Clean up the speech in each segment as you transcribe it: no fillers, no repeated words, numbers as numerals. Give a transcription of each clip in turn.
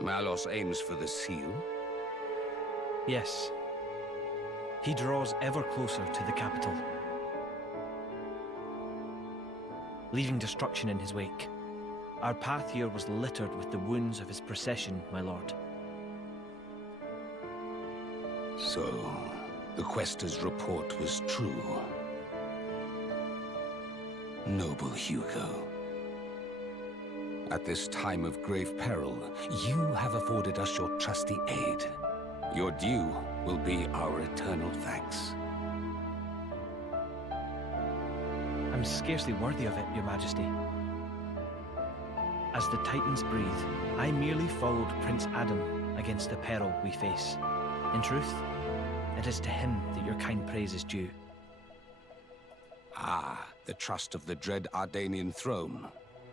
Malos aims for the seal? Yes. He draws ever closer to the capital, leaving destruction in his wake. Our path here was littered with the wounds of his procession, my lord. So, the Quester's report was true. Noble Hugo. At this time of grave peril, you have afforded us your trusty aid. Your due will be our eternal thanks. I'm scarcely worthy of it, Your Majesty. As the Titans breathe, I merely followed Prince Addam against the peril we face. In truth, it is to him that your kind praise is due. Ah, the trust of the dread Ardanian throne.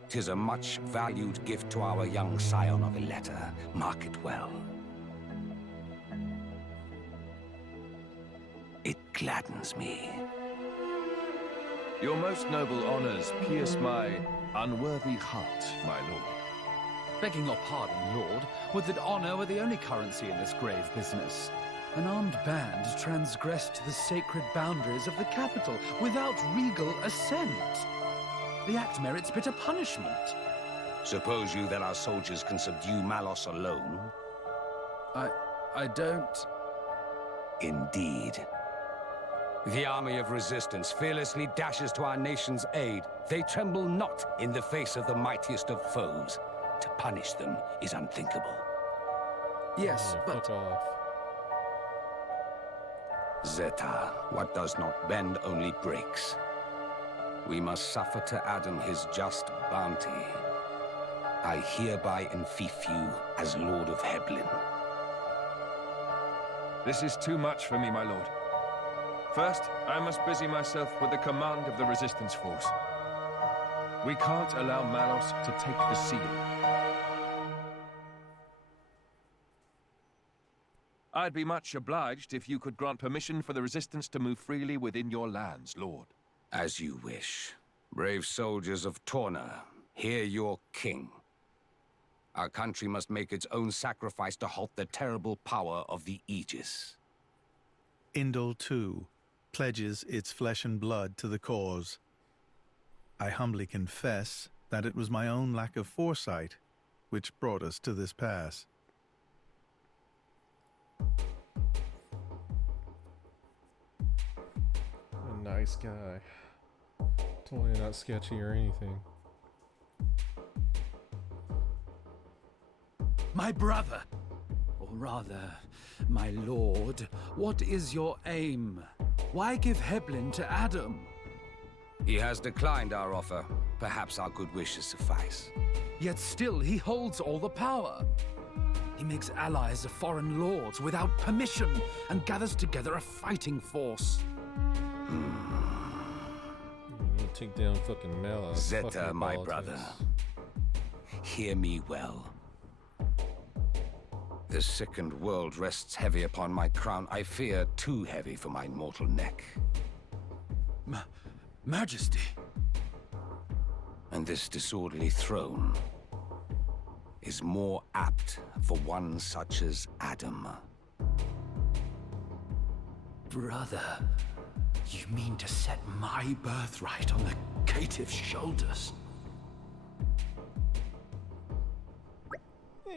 'Tis a much-valued gift to our young scion of Ileta. Mark it well. It gladdens me. Your most noble honors pierce my unworthy heart, my lord. Begging your pardon, lord, would that honor were the only currency in this grave business. An armed band transgressed the sacred boundaries of the capital without regal assent. The act merits bitter punishment. Suppose you that our soldiers can subdue Malos alone? I don't... Indeed. The army of resistance fearlessly dashes to our nation's aid. They tremble not in the face of the mightiest of foes. To punish them is unthinkable. Yes, but... Fuck off. Zeta, what does not bend only breaks. We must suffer to Addam his just bounty. I hereby enfeoff you as Lord of Heblin. This is too much for me, my lord. First, I must busy myself with the command of the resistance force. We can't allow Malos to take the seal. I'd be much obliged if you could grant permission for the resistance to move freely within your lands, lord. As you wish. Brave soldiers of Torna, hear your king. Our country must make its own sacrifice to halt the terrible power of the Aegis. Indol, too, pledges its flesh and blood to the cause. I humbly confess that it was my own lack of foresight which brought us to this pass. A nice guy. Totally not sketchy or anything. My brother! Or rather, my lord, what is your aim? Why give Heblin to Addam? He has declined our offer. Perhaps our good wishes suffice. Yet still he holds all the power. He makes allies of foreign lords without permission and gathers together a fighting force. You need to take down fucking Mela. Zeta, my brother. Hear me well. The sickened world rests heavy upon my crown. I fear too heavy for my mortal neck. Majesty. And this disorderly throne is more apt for one such as Addam. Brother, you mean to set my birthright on the caitiff's shoulders?